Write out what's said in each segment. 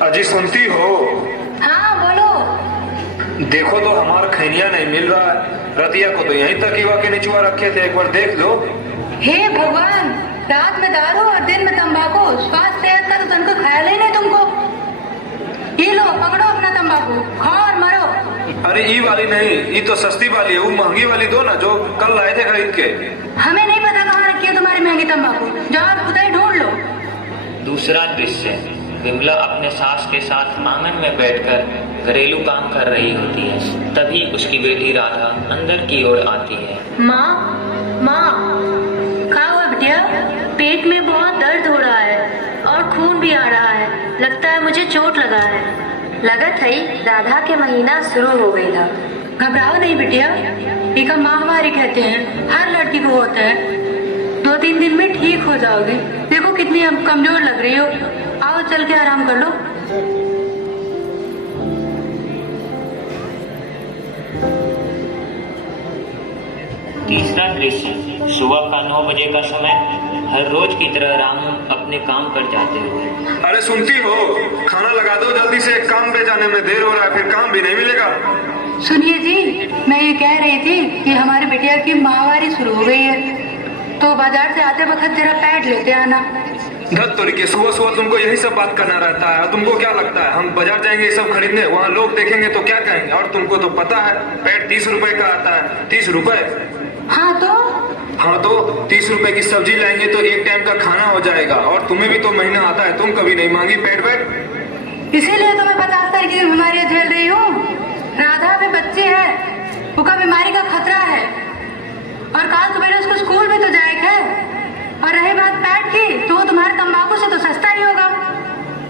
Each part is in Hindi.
अजी सुनती हो? हाँ बोलो। देखो तो हमारा खैनिया नहीं मिल रहा है। रतिया को तो यहीं तकीवा के निचवा रखे थे, एक बार देख लो। हे भगवान, रात में दारू और दिन में तंबाकू, स्वास्थ्य सेहत का तो तुमको ख्याल ही नहीं तुमको। ये लो पकड़ो अपना तंबाकू, खाओ और मरो। अरे ये वाली नहीं, ये तो सस्ती वाली है। वो महंगी वाली दो ना, जो कल लाए थे खरीद के। हमें नहीं पता कहाँ रखी है तुम्हारी महंगी तंबाकू, जाओ उधर ढूंढ लो। दूसरा दृश्य, विमला अपने सास के साथ आंगन में बैठकर घरेलू काम कर रही होती है। तभी उसकी बेटी राधा अंदर की ओर आती है। माँ, माँ, क्या हुआ बिटिया? पेट में बहुत दर्द हो रहा है और खून भी आ रहा है। लगता है मुझे चोट लगा है। लगत है राधा के महीना शुरू हो गई था। घबराओ नहीं बिटिया, एक माहवारी कहते हैं, हर लड़की को होता है। 2-3 दिन में ठीक हो जाओगे। देखो कितनी कमजोर लग रही हो। आओ चल के आराम कर लो। तीसरा दृश्य, सुबह का 9 बजे का समय। हर रोज की तरह रामू अपने काम पर जाते हुए। अरे सुनती हो? खाना लगा दो जल्दी से, काम पे जाने में देर हो रहा है, फिर काम भी नहीं मिलेगा। सुनिए जी, मैं ये कह रही थी कि हमारी बिटिया की माहवारी शुरू हो गई है, तो बाजार से आते वक्त जरा पैड लेते आना। धत तोरी के, सुबह सुबह तुमको यही सब बात करना रहता है। और तुमको क्या लगता है हम बाजार जाएंगे ये सब खरीदने, वहाँ लोग देखेंगे तो क्या कहेंगे? और तुमको तो पता है पैड 30 रुपए का आता है। 30 रुपए? हाँ तो 30 रुपए की सब्जी लाएंगे तो एक टाइम का खाना हो जाएगा। और तुम्हें भी तो महीना आता है, तुम कभी नहीं मांगी पैड वैड? इसीलिए तो मैं 50 तरह की बीमारियां झेल रही हूँ। राधा भी बच्ची है, उसका बीमारी का खतरा है, और कल सुबह उसको स्कूल भी तो जाएगा। और रही बात पैड की, तो वो तुम्हारे तंबाकू से तो सस्ता ही होगा।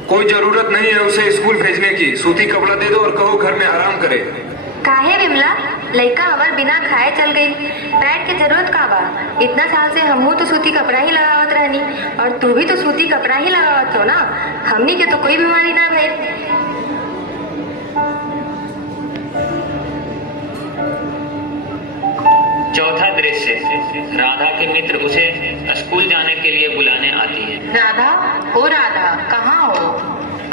कोई जरूरत नहीं है उसे स्कूल भेजने की। सूती कपड़ा दे दो और कहो घर में आराम करे। काहे विमला, लड़का हमार बिना खाए चल गई। पैड के जरूरत का बा? इतना साल से हमहू तो सूती कपड़ा ही लगावत रहनी, और तू भी तो सूती कपड़ा ही लगावत हो ना। हमनी के तो कोई बीमारी ना भई। चौथा दृश्य, राधा के मित्र उसे स्कूल जाने के लिए बुलाने आती है। राधा, ओ राधा, कहाँ हो?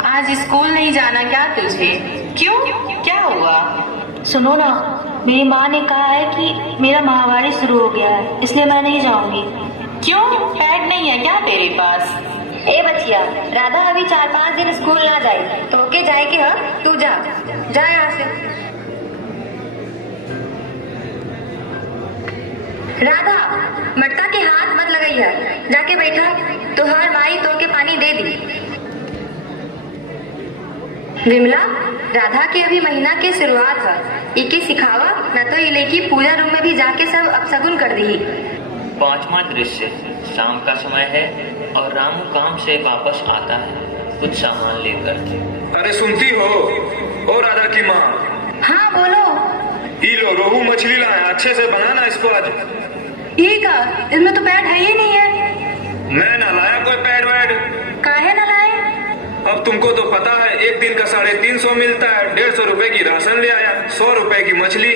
आज स्कूल नहीं जाना क्या तुझे? क्यों, क्या हुआ? सुनो ना, मेरी माँ ने कहा है कि मेरा माहवारी शुरू हो गया है, इसलिए मैं नहीं जाऊंगी। क्यों, पैड नहीं है क्या तेरे पास? ए बचिया, राधा अभी 4-5 दिन स्कूल ना जाए तो के जाए के ह, तू जा यहाँ से। राधा, मटका के हाथ मत लगाई है, जाके बैठा, तो हर माई तो के पानी दे दी। विमला, राधा के अभी महीना के शुरुआत है, इके सिखावा, न तो ये लेकी पूजा रूम में भी जाके सब अपशगुन कर दी। पांचवा दृश्य, शाम का समय है और रामू काम से वापस आता है कुछ सामान लेकर। अरे सुनती हो? ओ राधा की माँ। हाँ बोलो। ये लो रोहू मछली लाए, अच्छे से बनाना इसको आज। ये का, इसमें तो पैड है ही नहीं है। मैं ना लाया कोई पैड वैड। काहे ना लाए? अब तुमको तो पता है एक दिन का 350 मिलता है। 150 रुपए की राशन ले आया, 100 रुपए की मछली।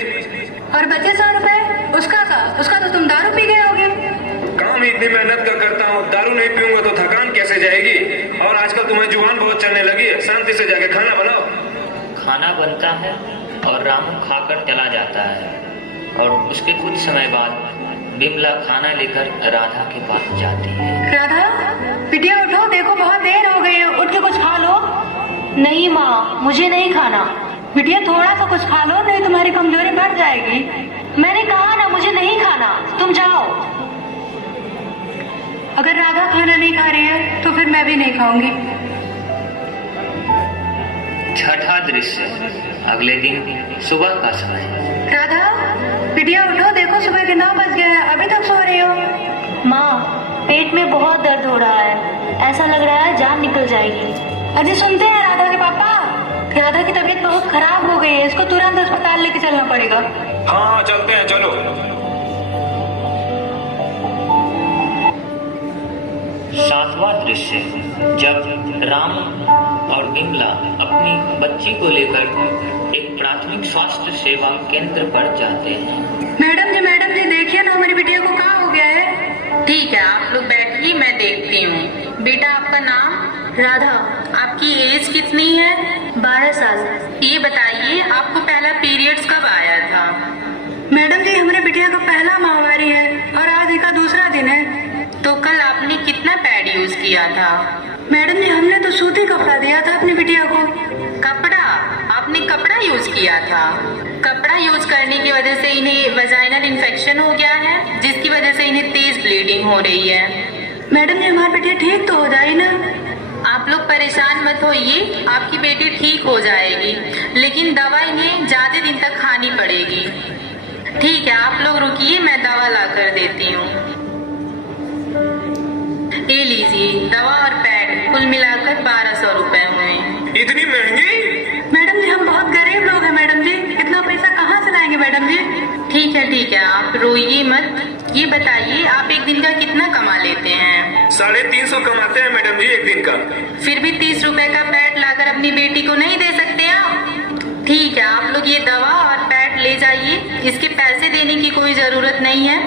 और बचे 100 रुपए उसका का? उसका तो तुम दारू पी गए होगे। काम इतनी मेहनत का करता हूँ, दारू नहीं पीऊंगा तो थकान कैसे जाएगी? और आजकल तुम्हें जुबान बहुत चलने लगी है। शांति से जाके खाना बनाओ। खाना बनता है और रामू खाकर चला जाता है। और उसके कुछ समय बाद विमला खाना लेकर राधा के पास जाती है। राधा, बिटिया उठो, देखो बहुत देर हो गई है, उठ के कुछ खा लो। नहीं माँ, मुझे नहीं खाना। बिटिया थोड़ा सा कुछ खा लो, नहीं तुम्हारी कमजोरी बढ़ जाएगी। मैंने कहा ना मुझे नहीं खाना, तुम जाओ। अगर राधा खाना नहीं खा रही है तो फिर मैं भी नहीं खाऊंगी। छठा दृश्य, अगले दिन सुबह का समय। राधा, बिटिया उठो, देखो सुबह के 9 बज गए हैं, अभी तक सो रही हो। माँ, पेट में बहुत दर्द हो रहा है, ऐसा लग रहा है जान निकल जाएगी। अजी सुनते हैं राधा के पापा? राधा की तबीयत बहुत खराब हो गई है, इसको तुरंत अस्पताल लेके चलना पड़ेगा। हाँ चलते हैं, चलो। सातवां दृश्य, जब राम और विमला अपनी बच्ची को लेकर एक प्राथमिक स्वास्थ्य सेवा केंद्र पर जाते हैं। मैडम जी देखिए ना, हमारी बिटिया को क्या हो गया है। ठीक है, आप लोग बैठिए, मैं देखती हूँ। बेटा आपका नाम? राधा। आपकी एज कितनी है? 12 साल। ये बताइए आपको पहला पीरियड्स कब आया था? मैडम जी, हमारे बिटिया का पहला माहवारी है और आज इसका दूसरा दिन है। तो कल आपने कितना पैड यूज किया था? मैडम जी, हमने तो सूती कपड़ा दिया था अपनी बिटिया को। कपड़ा? आपने कपड़ा यूज किया था? कपड़ा यूज करने की वजह से इन्हें वजाइनल इन्फेक्शन हो गया है, जिसकी वजह से इन्हें तेज ब्लीडिंग हो रही है। मैडम जी, हमारी बिटिया ठीक तो हो जाए ना? आप लोग परेशान मत होइए, आपकी बेटी ठीक हो जाएगी, लेकिन दवा इन्हें ज्यादा दिन तक खानी पड़ेगी। ठीक है, आप लोग रुकिए, मैं दवा ला कर देती हूँ। ये लीजिए, दवा और पैड कुल मिलाकर 1200 रुपए हुए। इतनी महंगी? मैडम जी, हम बहुत गरीब लोग हैं मैडम जी, इतना पैसा कहाँ से लाएंगे मैडम जी? ठीक है, आप रोइए मत। ये बताइए आप एक दिन का कितना कमा लेते हैं? 350 कमाते हैं मैडम जी एक दिन का। फिर भी 30 रुपए का पैड लाकर अपनी बेटी को नहीं दे सकते आप? ठीक है, आप लोग ये दवा और पैड ले जाइए, इसके पैसे देने की कोई जरूरत नहीं है,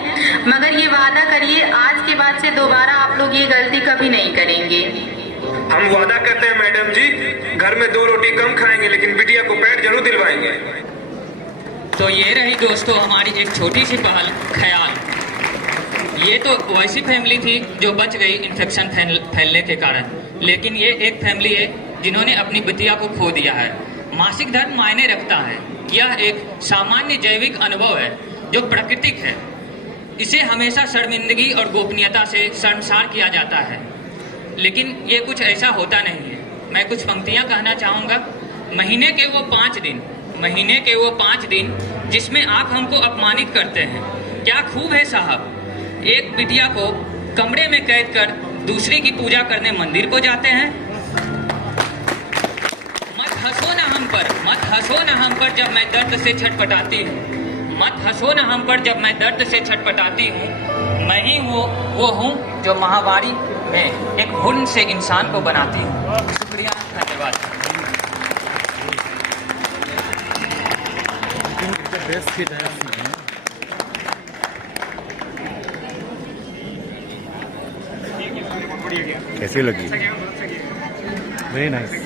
मगर ये वादा करिए आज के बाद से दोबारा आप लोग ये गलती कभी नहीं करेंगे। हम वादा करते हैं मैडम जी, घर में 2 रोटी कम खाएंगे, लेकिन बिटिया को पैड जरूर दिलवाएंगे। तो ये रही दोस्तों हमारी एक छोटी सी पहल ख्याल। ये तो वैसी फैमिली थी जो बच गई इन्फेक्शन फैलने के कारण, लेकिन ये एक फैमिली है जिन्होंने अपनी बिटिया को खो दिया है। मासिक धर्म मायने रखता है। यह एक सामान्य जैविक अनुभव है जो प्राकृतिक है। इसे हमेशा शर्मिंदगी और गोपनीयता से शर्मसार किया जाता है, लेकिन ये कुछ ऐसा होता नहीं है। मैं कुछ पंक्तियां कहना चाहूँगा। महीने के वो 5 दिन जिसमें आप हमको अपमानित करते हैं, क्या खूब है साहब। एक बिटिया को कमरे में कैद कर दूसरी की पूजा करने मंदिर को जाते हैं। मत हंसो ना हम पर जब मैं दर्द से छटपटाती हूँ। मैं ही वो हूँ जो महावारी में एक हुर्न से इंसान को बनाती हूँ। शुक्रिया, धन्यवाद। कैसी लगी? Very nice.